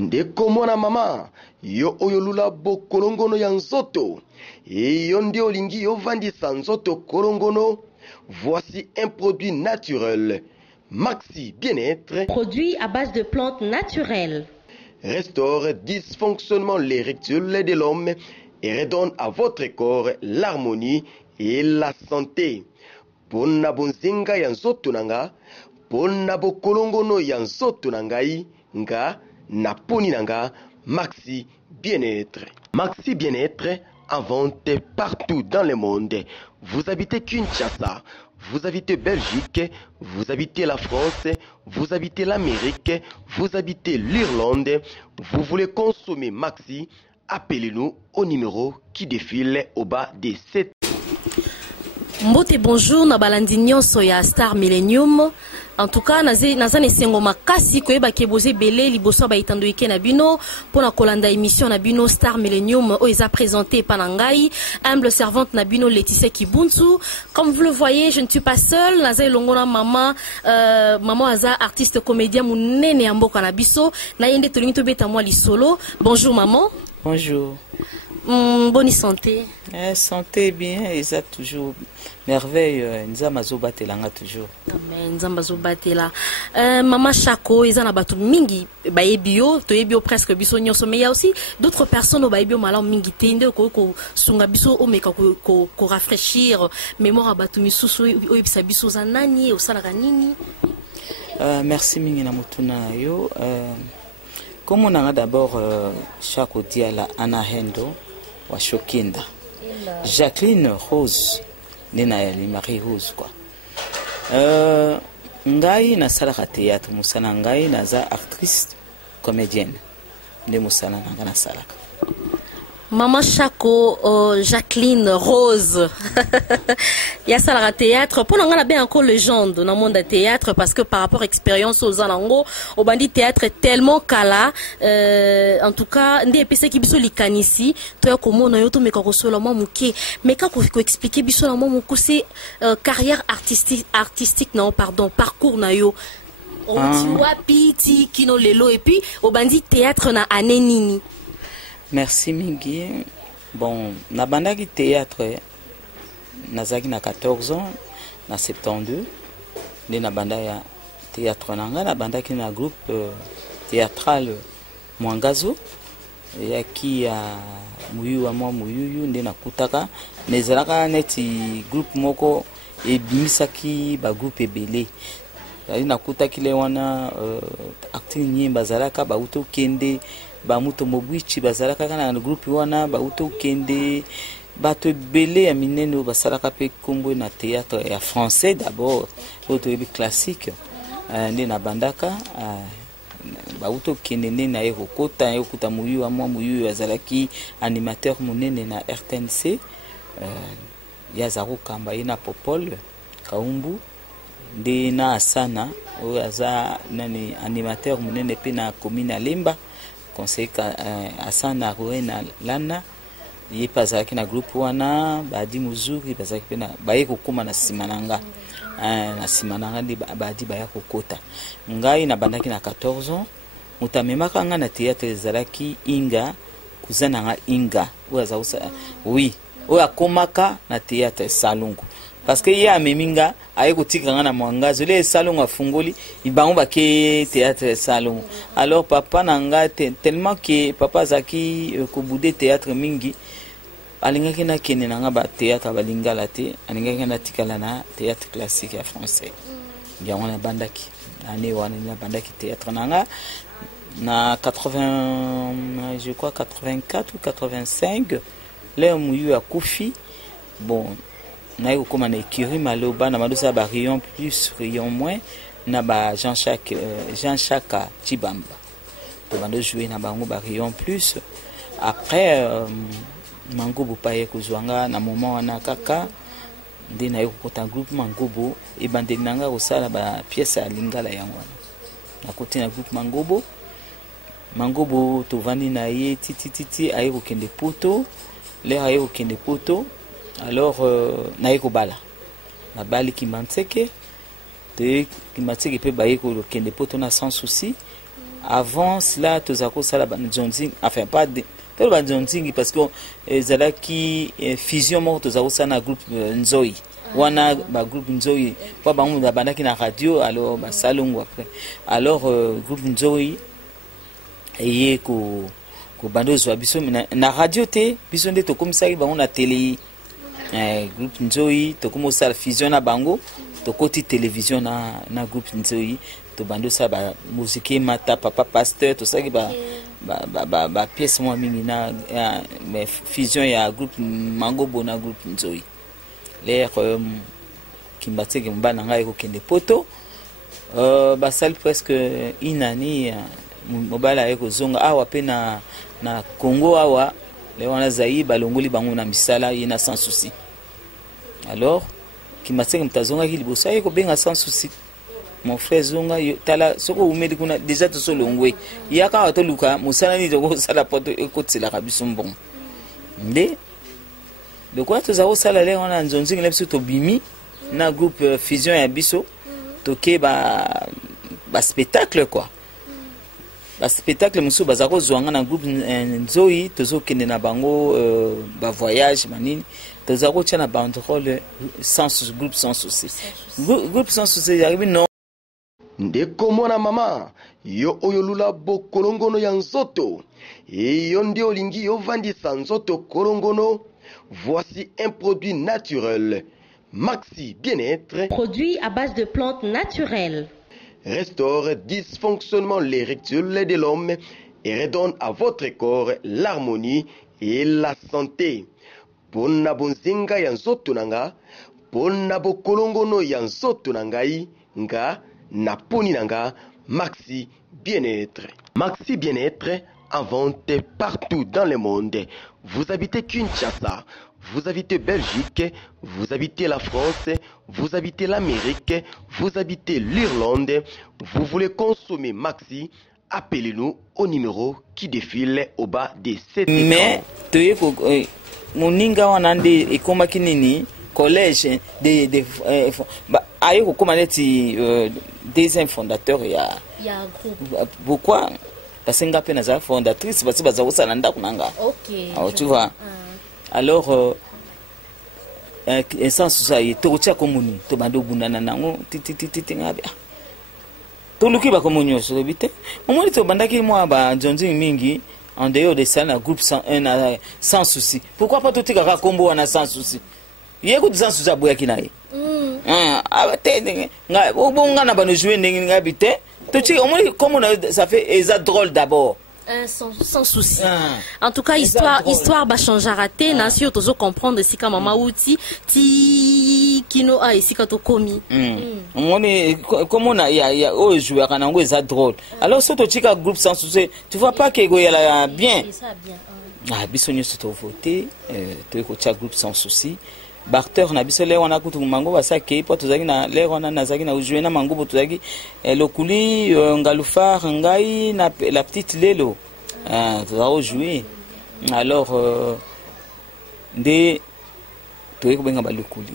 ndeko mwana mama yo oyo lula bokolongono ya nzoto yo nde olingi ovandisa nzoto kolongono. Voici un produit naturel, Maxi Bien-être, produit à base de plantes naturelles, restaure dysfonctionnement l'érectile de l'homme et redonne à votre corps l'harmonie et la santé. Pona bonzenga ya nzoto nanga, pona bokolongono ya nzoto nangai, nga na poni nanga, Maxi Bien-être. Maxi Bien-être en vente partout dans le monde. Vous habitez Kinshasa, vous habitez Belgique, vous habitez la France, vous habitez l'Amérique, vous habitez l'Irlande, vous voulez consommer Maxi, appelez-nous au numéro qui défile au bas de cette. Mbote bonjour na balandi nyonso ya Star Millennium. En tout cas naza nesengo makasi koyeba keboze belé liboso ba itando ike na bino pona kolanda émission na bino Star Millennium o eza présenté panangai humble servante na bino Laetitia Kibuntu. Comme vous le voyez, je ne suis pas seule, naza elongona maman maman aza artiste comédien munene ya mboka na biso na yende tolingi to beta moi lisolo. Bonjour maman. Bonjour. Bonne santé. Santé bien, et ça toujours merveille. Nzamba zobatelanga toujours. Amen. Nzamba zobatela. Maman Chako, ils en a battu mingi. Baebio, toebio presque biso nyonso. Mais il y a aussi d'autres personnes au baebio malam mingi tende ko sunga biso o meka ko rafraîchir mémoire battu misusu o ebisa biso zanani o salaka nini. Merci mingi na mutuna yo. Comme on a d'abord Chako Diala Anna Hendo wa Shokinda. Jacqueline Rose nena Marie Rose quoi. Ngai na salaka théâtre musana ngai naza actrice comédienne. Ne musana na salaka. Maman Chako, Jacqueline Rose. Il y a ça la théâtre. Pour nous, on a bien encore légende dans le monde du théâtre parce que par rapport à l'expérience aux Alango, au bandit théâtre est tellement cala. En tout cas, des PC qui biso likanisi, toi comme on a yoto mais quand solo moi muké, mais quand faut expliquer biso la moi muko c'est carrière artistique non pardon parcours na yo. On voit piti kino lelo et puis au bandit théâtre na anenini. Merci Mingi. Bon, na bandaki théâtre nazaki na 14 ans, na 72. Na banda ya théâtre nanga na bandaki na groupe théâtral Mwangazo yaki ya muyu wa muyu nde na kutaka nezalaka neti groupe moko ebimisaki ba groupe ebele. Na kutaki le wana acting nyimba zalaka ba uto kende ba muto mobwichi bazalaka kana na groupe wana ba uto kende bato belé ya minene basalaka pe kombo na théâtre ya français d'abord auto classique ndi na bandaka ba uto kende na yokota muyu wa muyu azalaki animateur munene na RTNC ya Zaru Kamba ina Popol Kaumbu ndi na Asana o aza nani animateur munene pe na commune Lemba conseil Asana Roena Lana ye pazaki na groupe wana badi muzuri pazaki pe na baye kokoma na simananga ndi badi baya kokota ngai na bandaki na 14 ans mutamemaka nga na théâtre zalaki Inga kuzana nga Inga oza oui oya komaka na théâtre Salungu parce que ya meminga aye kotika nga na Mwangazo le Salungu afungoli ibango bake théâtre Salungu alors papa nanga tellement que papa zaki kobude théâtre mingi alingaki na kene nanga ba théâtre balingala te alingaki na tikala na théâtre classique ya français yango na bandaki ane wana na bandaki théâtre nanga na 80 je crois 84 ou 85 là muyu ya kufi bon na yoko koma na écurie maloba na madosa ba rayon plus rayon moins na ba Jean-Jacques Chibamba to bando jouer na bango ba rayon plus après Mangobo paye kuzwanga na moment wana kaka ndi na yoko kota groupe Mangobo e bandeli nanga osala ba pièce ya lingala yango na côté na groupe Mangobo to vandi na ye titi aye kokende poto le aye kokende poto alors na yeko bala na bali ki mantseke te ki mantseke pe baye kokende poto na sans souci avant cela tozako sala ba Johnzing enfin pas de to ba Johnzing parce que zala qui fusion moko tozako sala na groupe Nzoi wana ba groupe Nzoi pa bango da bandaki na radio alors ba salongo après alors groupe Nzoi eye ko bando zo biso na radio te biso nde to komisaki bango na télé groupe Nzoi to komo sala fusion na bango to koti télévision na groupe Nzoi to bando sa ba musique mata papa pasteur to saki ba pièce moi mingi na fusion ya groupe Mangobo na groupe Nzoi l'air kimbateke mbana ngai ko kende poto ba sal presque une année mobala eko zonga awa pe na Congo awa le wana zai balongoli bango na misala yena sans souci alors kimbateke mtazonga kilibosa eko benga sans souci mon frère zonga tala soko umedi kuna déjà to solongwe yaka watoluka musala ni to sala poto eko tsela kabiso mbongo nde de quoi tu as sala le wana Nzonzing le biso to bimi na groupe fusion ya biso to ke ba spectacle quoi ba spectacle musu bazako zwanga na groupe Nzoi tozo kende na bango ba voyage manini tozako tshana banderole sans groupe sans souci groupe sans souci yaribi non ndeko mwana mama yo oyo lula bokolongono ya nzoto yo ndi olingi yo vandisa nzoto kolongono. Voici un produit naturel, Maxi Bien-être. Produit à base de plantes naturelles. Restaure dysfonctionnement l'érectile de l'homme et redonne à votre corps l'harmonie et la santé. Pona bonzinga ya nzoto nanga, pona bokolongono ya nzoto nangai, nga na poni nanga, Maxi Bien-être. Maxi Bien-être en vente partout dans le monde. Vous habitez Kinshasa, vous habitez Belgique, vous habitez la France, vous habitez l'Amérique, vous habitez l'Irlande, vous voulez consommer Maxi, appelez-nous au numéro qui défile au bas de cet écran. Mais, moninga wanande ekomaki nini collège de ayo komaneti deuxième fondateur ya groupe. Pourquoi? Parce que nga pe naza fondatrice parce que baza sala ndako nanga. OK. Alors tu vois. Alors essence ça y to tia komuni to bando bunana nango titi ngabe. To luki ba komunyo so bite. Momoni to bandaki moi ba Nzonzing mingi en dehors de ça na groupe 101 sans souci. Pourquoi pas to tika kombo wana sans souci? Yeko sans souci aboya kinaye. Nga bonga na bano jouer ndenge ngabite. Comment ça fait exact drôle d'abord. Sans souci. En tout cas, histoire va changer à rater. Nation, tu comprendre si comme maman outil, kino a ici quand on commis. Comment on y a oh jouer à un exact drôle. Alors surtout tu as groupe sans souci, tu vois pas que y a bien. Ah, bisogno se voter, tu as groupe sans souci. Barter na biso le wana kutu mango basake po tozaki na le wana nazaki na ujue na mango po tozaki lokuli ngalufar ngai na la petite lelo tozao jouer alors nde toyeko benga balokuli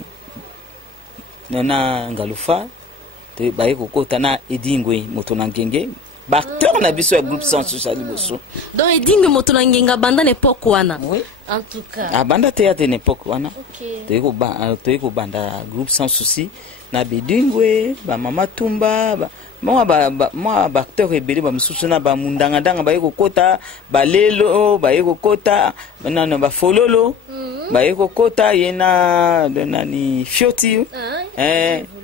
na ngalufa te baye kokota na edingwe moto na ngenge Barter na biso ya groupe sans social boso. Donc edingue moto na ngenga banda n'époque wana. Oui. En tout cas. A banda théâtre n'époque wana. OK. Toyeko banda groupe sans souci na bedingwe ba mama tumba ba moi Barter ebele ba misusu na ba mundanga ndanga bayeko kota ba lelo bayeko kota nana ba fololo bayeko kota yena nani fioti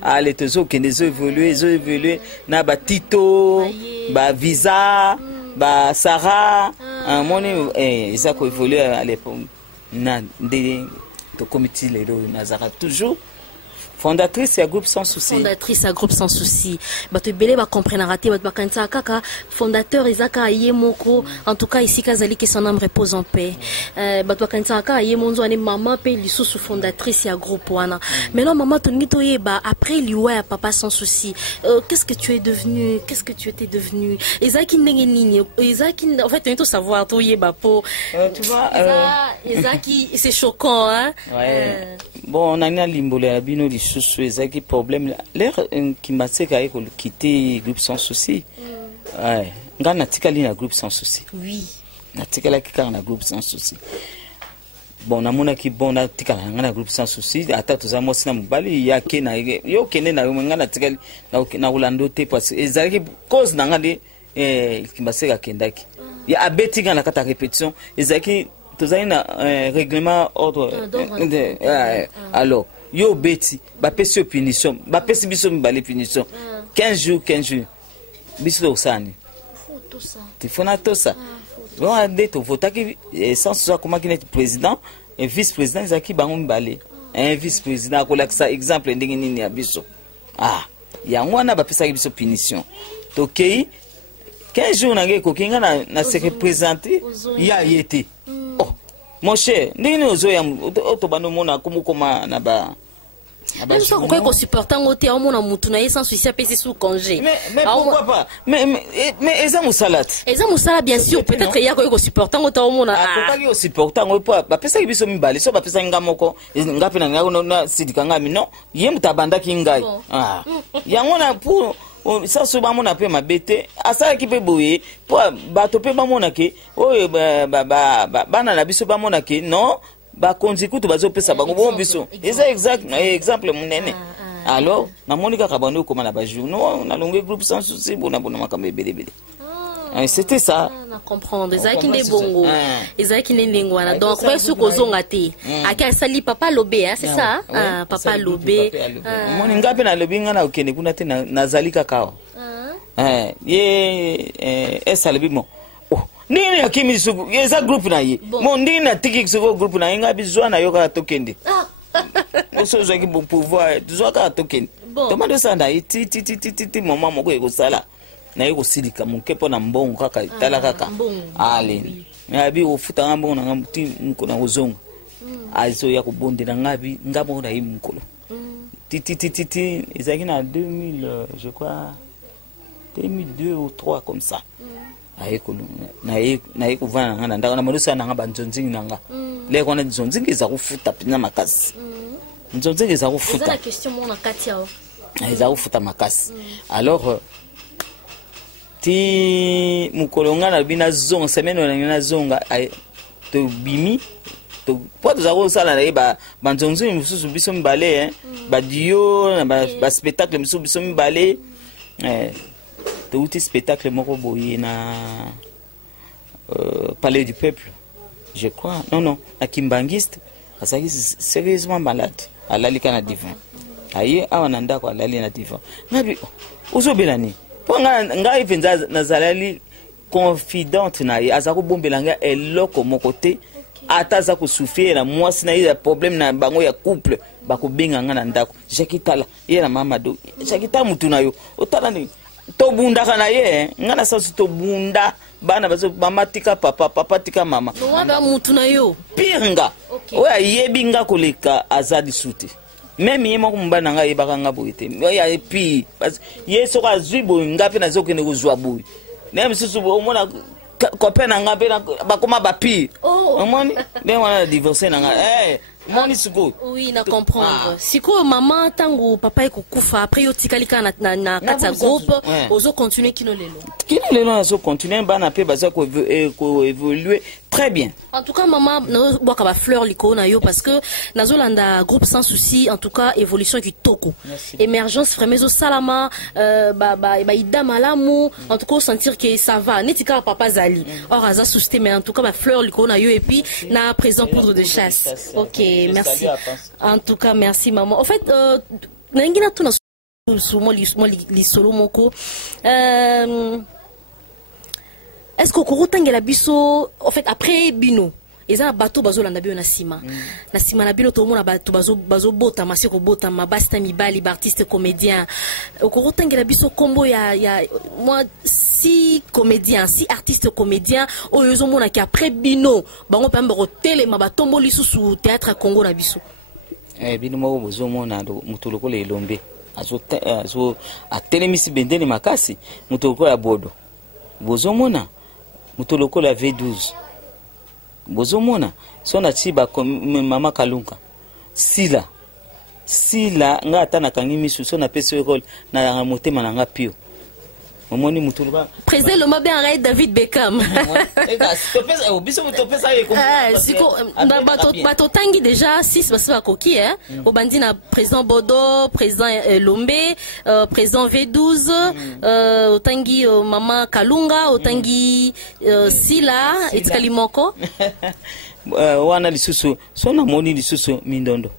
allez tozo kenezo évoluer na ba tito ba visa ba Sarah moni ça ko évoluer à l'époque na de to comité lelo nazara toujours fondatrice à groupe sans souci. Fondatrice à groupe sans souci. Bato belé ba comprendre raté bato bakanta kaka fondateur Isaka Yemoko en tout cas ici Kazali que son âme repose en paix. Bato bakanta kaka Yemonzo ane maman pe lisusu fondatrice à groupe wana. Mais non maman tongi toyeba après liwa papa sans souci. Qu'est-ce que tu es devenu? Qu'est-ce que tu étais devenu? Isaki ndenge nini? Isaki en fait tu dois savoir toyeba po. Tu vois Isaki c'est choquant hein. Ouais. Bon on a une limbole à bino sous ezaki problème l'air qui m'a fait quitter groupe sans souci. Ouais, nga natikali na groupe sans souci. Oui. Natikala ki kaka na groupe sans souci. Bon namonaki bon natikala nga na groupe sans souci ata toza mosi na mobali yake na yo kende na yo nga natikali na ulando te parce ezalaki cause na nga de kimbaseka kendaki. Ya abeti nga na kata répétition ezalaki tozali na règlement ordre alors yo beti bapesi punition bapesi biso mibale punition 15 jours biso osani tifona tosa bon ande to votaki sans soit comment qui est président et vice-président ezaki bango mibale un vice-président akolakisa exemple ndenge nini ya biso yango wana bapesaki biso punition tokei 15 jours na ngeko kinga na se représenter ya yete mon cher ndenge ozoya otobano mona kumukoma na ba même ça quoi qu'on supporte en côté on a mutu na sans souci apesi sous congé mais pourquoi pas mais eza musala bien sûr peut-être il y a quoi qu'on supporte en côté on a pas qui supporte en quoi ba pesa biso mibale so ba pesa ngamoko ngapi na ngako na sidika ngami non ye mutabanda kingai yango na pour ça se ba mona pe mabete asa ki pe boye po ba to pe ba mona ke oyo bana na biso ba mona ke non ba konzi kutu bazo pesa bango bon biso eza exemple munene alors na monika kabando koma na ba journaux na longue groupe sans souci bona makambe belebele c'était ça na comprendre ezaki nde bongo ezaki nde ndengwana donc ba su kozonga te aka sali papa lobé c'est ça papa lobé moni ngapi na lobi ngana okende kuna te nazali kakao ye esalibi mo nini yakimi suku yeza group na ye mon ndini na tiki suku group na nga bizwa na yoka tokende oso zo ki bon pouvoir bizwa ka tokende tomando sanda ti mama moko ekosala na yeko silika monkepo na mbongo kaka tala kaka ale ngabi ofuta ngambongo na ngamti nko na ozongo azo ya kubonde na ngabi ngabo na yimkolo ti ezaki na 2000 je crois 2002 ou 3 comme ça ayekulu na yekuvana ngana ndaka na malusa nanga banzonzingi nanga le kona nzonzingi za kufuta pina makasi nzonzingi za kufuta c'est la question mon kati yao za kufuta makasi alors ti mukolonga na bina zonga semaine na zonga to bimi to po to za ko sala na ba banzonzingi mususu biso mbale ba dio na ba spectacle mususu biso mbale tout spectacle moko boye na Palais du Peuple je crois non à Kimbangiste asaki sérieusement malade alalika na divan aye awana ndako alali na divan ngabi uzobelani ponga ngai penza nazalali confidente na ye azako bombela nga eloko moko te ataza ko souffrir na mwasi na ya problème na bango ya couple bakobenga nga na ndako jakitala ye na mama do jakita mutu na yo otala ni to bunda kana ye ngana sasu to bunda bana bazo mama tika papa tika mama no waba mutu na yo pinga oya yebinga koleka azadi suti même yemo kumbana nga yebaka nga boite oya epi yeso ka zwibo ngapi na zokene kuzwa boy nem susu omona kopena nga pena bakoma bapi omoni ben wana divorcer na nga moni suko oui na comprendre siko maman tango papa ekukufa après yo tikalika na kata groupe ozo continuer kino lelo azo continuer bana pe baza ko évoluer très bien en tout cas maman no boka ba fleur liko na yo parce que nazo landa groupe sans souci en tout cas évolution kitoko émergence vraiment salama ba ida malamu en tout cas sentir que ça va netika papa zali or aza susté mais en tout cas ba fleur liko na yo et puis na présent poudre de chasse OK merci en tout cas merci maman en fait nangina tuna sumo lisolo moko est-ce que kokutangela biso en fait après bino eza bato bazolanda bio na sima na bino to mona bato bazobota masiko bota mabasta mibali ba artiste comédien kokutangela biso kombo ya moi si comédien si artiste comédien oyo zo mona ki après bino bango pamba ko telema batombo lisusu théâtre Congo na biso bino mo bozo mona mutuloko le lombe azo atelemisi bendeni makasi mutuloko ya bodo bozo mona mutoloko la V12 bozomona sona chiba mama kalunga sila nga ata na kangi misu sona pese role na motema na nga pio omoni mutuluka président le mabe en David Beckham siko bato tangi déjà 6 basa koki au bandi na président Bodo, président Lombe, président V12 otangi mama Kalunga, otangi Sila etikali moko wana lisusu sona moni lisusu Mindondo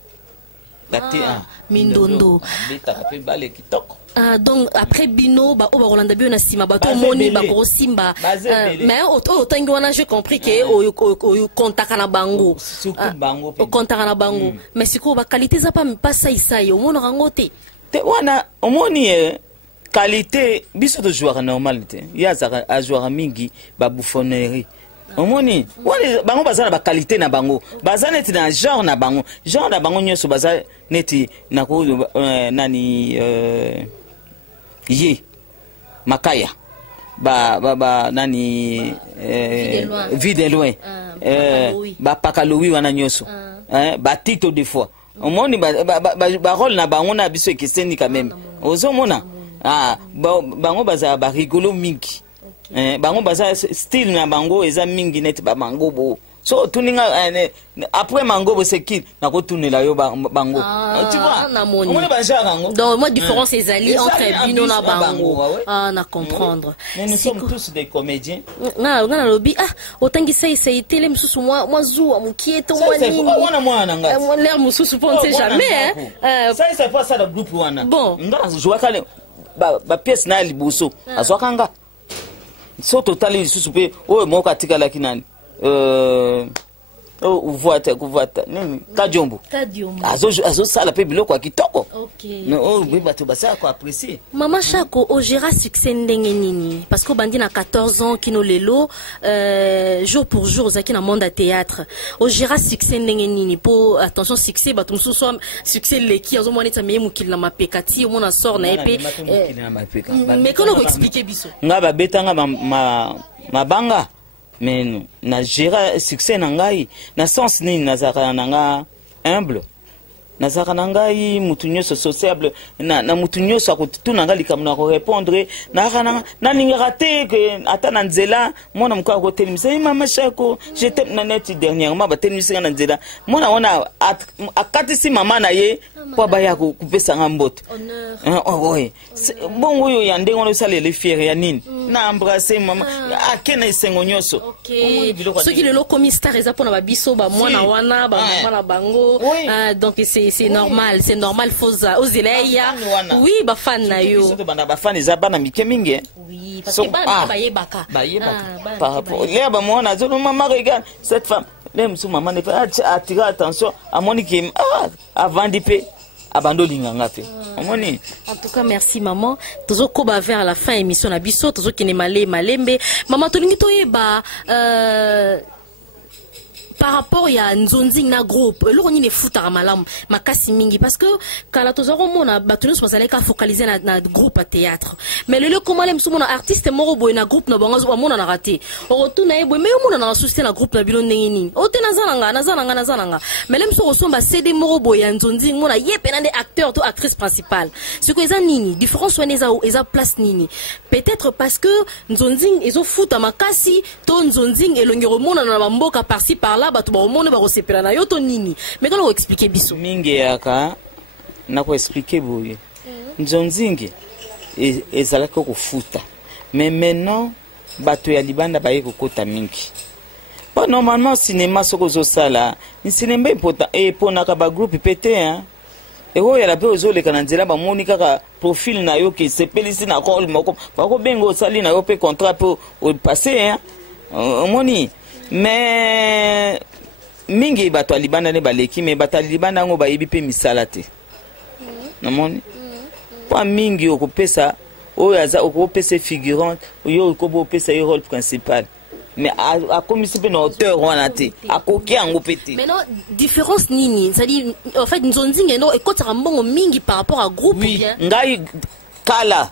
Mindondo beta pe bale kitoko. Donc après bino ba o ba Rolanda bio na sima ba to moni ba ko simba mais autant que j'ai compris que o contaka na bango surtout bango o contaka na bango mais siko ba qualité za pas ça o mona rangote te wana o moni qualité biso de joueur normalité ya za a joueur mingi ba bouffonnerie omoni wale bango bazana ba qualité na bango bazana neti na genre na bango nyoso bazana neti na ko nani ye makaya ba nani vide loin ba pakaloui wana nyoso ba tito des fois omoni ba rôle na bango na biso ekeseni quand même ozomona bango bazana ba rigolo mingi bango baza style na bango eza mingi net ba bango bo so tuninga après mango bo sekil na ko tunela yo bango tu vois on est ba jango donc moi différence ezali entre bino na bango na comprendre nous sommes tous des comédiens na lobi otangi sai télé mususu moi zuwa mukieto moi nini wana mwana nga l'air mususu on sait jamais ça c'est pas ça le groupe wana bon nga jouer kale ba pièce na liboso azwakanga so totali lisusu pe oyo moko atika laki nani uvuata nini kajombo azo sala pe biloko kitoko mais oh bato basa ko apprécier Mama Shako o gera succès ndenge nini parce que bandi na 14 ans kino lelo jour pour jour zaki na monde à théâtre o gera succès ndenge nini po attention succès bato mususu succès leki azo mona tsa memu kila mapekati mona sort na epé mais comment vous expliquer biso nga ba betanga mabanga mais na gera succès na ngai na sens ni nazaka nanga humble nazaka ngai mutu nyoso sociable na mutu nyoso akutuna ngali kamna ko répondre na ninga raté que atana nzela mona mko ko telimisa Mama Shako j'étais na net dernièrement ba telimisa na nzela mona ona akatisi mama na ye kwa baya ko kupesa ngambote oui bongo yo ya ndengo no salele fiere ya nini na embrasser mama akena isengo nyoso ce qui le lokomi star eza pona ba biso ba mwana wana ba mwana bango donc c'est normal faut ozileya oui ba fan na yo surtout bana ba fan eza bana mike mingi oui parce que bana bayebaka par rapport là ba mwana zo mama regarde cette femme même sous maman ne pas attirer attention à Monique avant d'épée abando linganga fe omoni en tout cas merci maman tozo koba vers la fin émission na biso tozo kene malembe maman tolingi toyeba par rapport ya nzonzi na groupe le roni ne futa malamu makasi mingi parce que kala tozaro mona batunu bazali ka focaliser na groupe à théâtre mais le comment les mona artiste moro boy na groupe na bango mona na raté retourna eboy mais mona na soucier na groupe na bilo ndenge nini o te nazananga mais les mso resomba CD moro boy ya nzonzi mona yepe na des acteurs to actrice principale ce que eza nini différence wana eza place nini peut-être parce que nzonzi ezo futa makasi to nzonzi elongero mona na mboka par-ci par-là batu ba omone ba kosepela na yo to nini mais quand on expliquer biso mingi yaka na ko expliquer boye nzonzingi ezalaka ko futa mais maintenant batu ya libanda ba yeko kota mingi pas normalement cinéma soko zo sala ni cinéma important et pona ka ba groupe pété hein et ho ya la pe ozoleka na nzela ba moni kaka profil na yo ke sepelisi na rôle moko ba ko bengo sali na yo pe contrat pour passer hein moni mais mingi bato libanda ne baleki mais bato libanda ngo bayibi pe misala te namoni pa mingi okopesa oyo aza okopesa figurante oyo okopesa yo rôle principal mais a commis pe na auteur wana te akoki yango pete mais non différence nini ça dit en fait nzonzinga no ekotaka mbongo mingi par rapport à groupe oui, bien ngai kala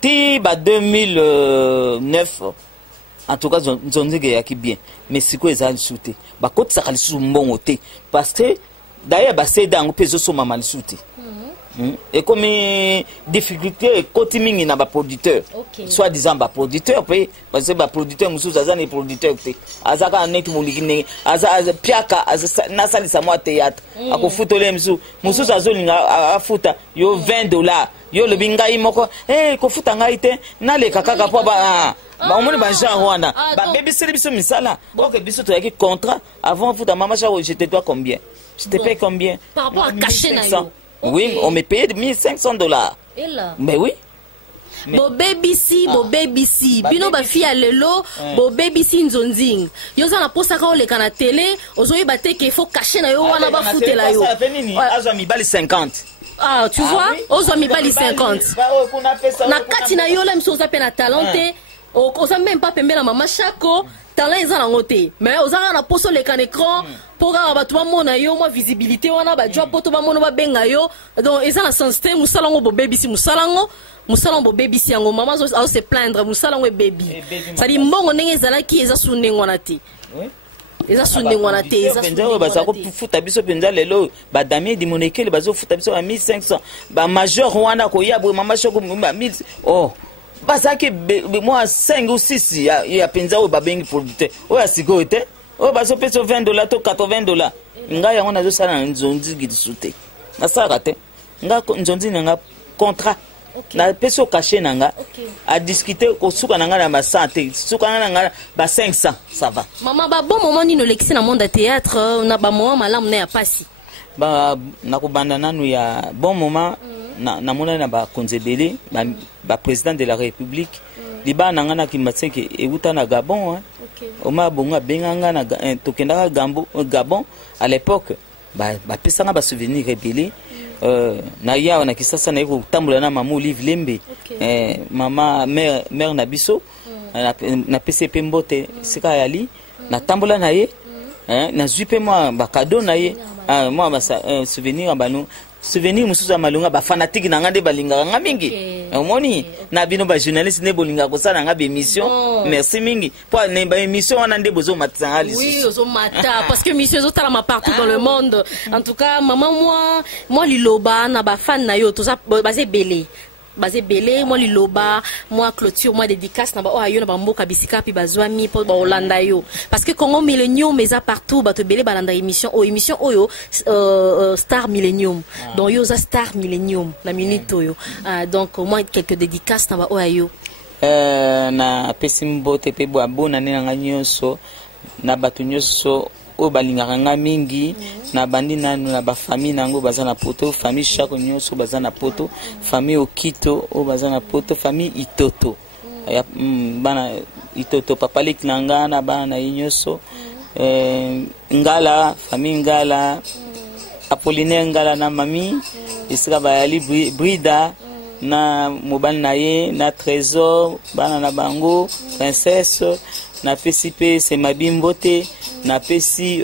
ti ba 2009 en tout cas nzonzinga yaki bien mais siko ezali souté ba kotisa kalisu mbongo te parce que d'ailleurs ba seda ngo pezo so mama lisuté Et comme difficulté côté mingi na ba producteur soit disant ba producteur parce que ba producteur musu azana producteur azaka net mulikine aza piaka na sali sa moi théâtre akofutole musu azolinga afuta yo $20 yo le bingai moko ko futa ngai te na le kaka po ba omoni ba genre wana ba baby biso misala ok biso to yaki contrat avant futa mama cha je te dois combien je te paye combien par rapport à cacher na yo. Oui, on me payait $1,500. Et là? Mais oui. Bo BBC, bino ba fi alelo, bo BBC nzonzing. Yo za na posa ka ole kana télé, ozoyi ba te ke faut cacher na yo wana ba futela yo. Azo mi bali 50. Ah, tu vois? Ozo mi bali 50. Na kati na yo la mso za pe na talente. Oza même pas pembe na mama Chako. Talent eza nango te mais ozanga na poso leka na écran pour kaka bato bamona yo mwa visibilité wana bajwa poto bamona babenga yo donc eza na sensité musala ngo bobebisi musala ngo bobebisi yango mama azo se plaindre musala ngo ebebi sadi mbongo ndenge ezalaki eza su ndenge wana te eza su ndenge wana te eza su ndenge wana te baza kofuta biso penza lelo badami di monekele bazofuta biso ba 1500 ba major wana koya boye mama Chako ba 1000 oh basaki moi 5 ou 6 ya penza o babengi producteur o ya siko te o baso peso $20 to $80 nga yango nazo sala nzonzi gidisute na sala te nga nzonzi nga contrat na peso caché nanga a discuter ko suka nanga na ba santé suka nanga ba 500 ça va mama ba bon moment ni no lekisi na monde théâtre na ba moment malamu na ya pasi ba nakubanda nanu ya bon moment na mona na ba konzebele ba président de la république liba nanga na kimatseke euta na Gabon oma bonga benganga na tokenda Gabon à l'époque ba pesanga ba souvenir rebelle na ya na kisasa na iko tambula na mama Olive Lembe mama mère na biso na PCP mbote sika yali na tambula na ye na zupe moi ba cadeau na ye moi ba souvenir banu souvenir mususu ya malunga ba fanatique na ngande balinga nga mingi omoni na bino ba journaliste ne bolinga ko sala nga be émission merci mingi po ne ba émission wana nde bozo matanga lisu oui ozo mata parce que émission zo tala partout dans le monde en tout cas maman moi liloba na ba fan na yo to za basé belé moi liloba moi clôture moi dédicace na ba o ayo na ba mboka bisika pi bazwa mi po ba Holanda yo parce que Congo Millennium meza partout ba to belé balanda émission oyo Star Millennium donc yo za Star Millennium na minute oyo donc moi quelques dédicaces na ba o ayo na pesimbo te pe bo abona ne nga nyonso na batu nyonso o balingaka nga mingi na bandi nanu na ba famille nango baza na poto famille Chako nyonso baza na poto famille Okito o baza na poto famille Itoto ya bana Itoto papa liklanga na bana nyonso Ngala famille Ngala Apollinaire Ngala na mami isika bayali Brida na mobali na ye na Trésor bana na bango princesse na PCP c'est Mabimbote na pesi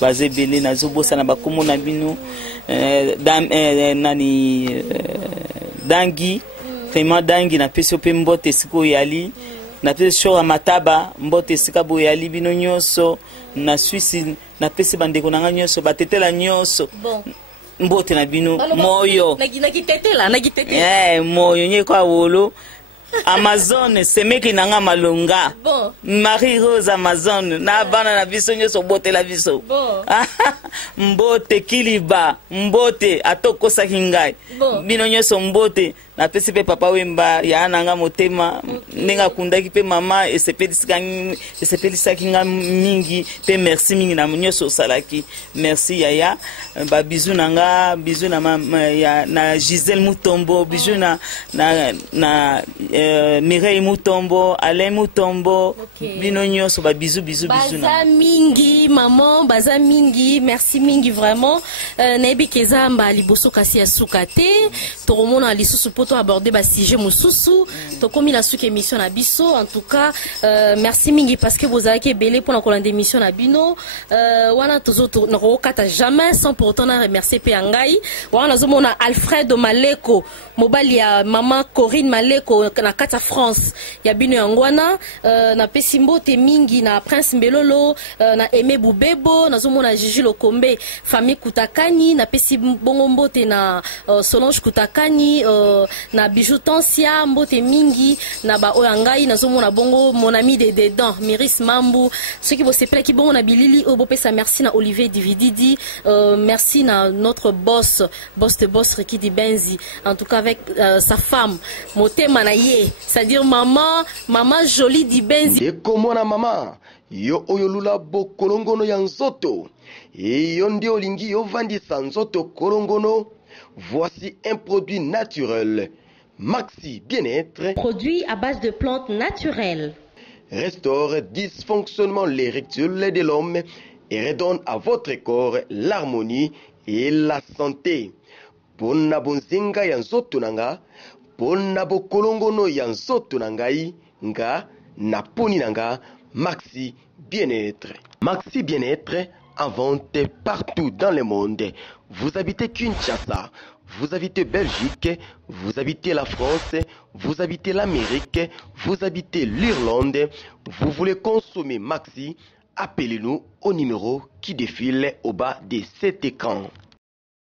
bazebele na zobosa na bakomo na bino nani dangi vraiment dangi na pesi pe mbote siko yali na pesi shora mataba mbote sika bo yali bino nyonso na Suisse na pesi bandeko na nyonso batetela nyonso mbote na bino moyo nakitetela moyo nyeko awolo Amazon semeki nanga malunga Marie Rose Amazon na bana na biso nyoso bote la biso mbote kiliba mbote atokosa kingai bino nyoso mbote na pesi pe papa wemba ya nanga motema ninga kundaki pe mama esepelisa kinga mingi pe merci mingi na nyoso salaki merci yaya ba bizu nanga bizu na ya na Gisèle Mutombo bizu na Mireille Mutombo Alain Mutombo bino nyoso ba bizu baza mingi maman baza mingi merci mingi vraiment na ebi kezamba liboso kasi ya sukate to romona lisusu poto to aborder ba sujet mususu to komi na suki émission na biso. En tout cas merci mingi parce que vous avez belé pour na kolanda émission na bino wana tozo na kokata jamais sans pourtant na remercier pe ngai wana zo mona Alfred Maleko mobali ya maman Corinne Maleko na kata France ya bino yangwana na pesimbote mingi na Prince Mbelolo na Aimé Boubebo na zo mona Gigi Lokombe famille Kutakani na pesi bongo mbote na Solange Kutakani na Bijou Tansia mbote mingi na ba oyangai na zo mona bongo mon ami de dedans Miris Mambu ceux qui vont se plaît qui bon na bilili obo pesa merci na Olivier Divididi merci na notre boss de boss Ricky Dibenzi en tout cas avec sa femme motema na ye c'est-à-dire maman jolie Dibenzi et comment na maman yo oyolula bokolongono ya nzoto et yo ndi olingi yo vandisa nzoto kolongono. Voici un produit naturel Maxi Bien-être, produit à base de plantes naturelles, restaure dysfonctionnement l'érectile de l'homme et redonne à votre corps l'harmonie et la santé. Pona bonzinga ya nzoto nanga, pona bokolongono ya nzoto nangai, nga na poni nanga Maxi Bien-être. Maxi Bien-être en vente partout dans le monde. Vous habitez Kinshasa, vous habitez Belgique, vous habitez la France, vous habitez l'Amérique, vous habitez l'Irlande, vous voulez consommer Maxi, appelez-nous au numéro qui défile au bas de cet écran.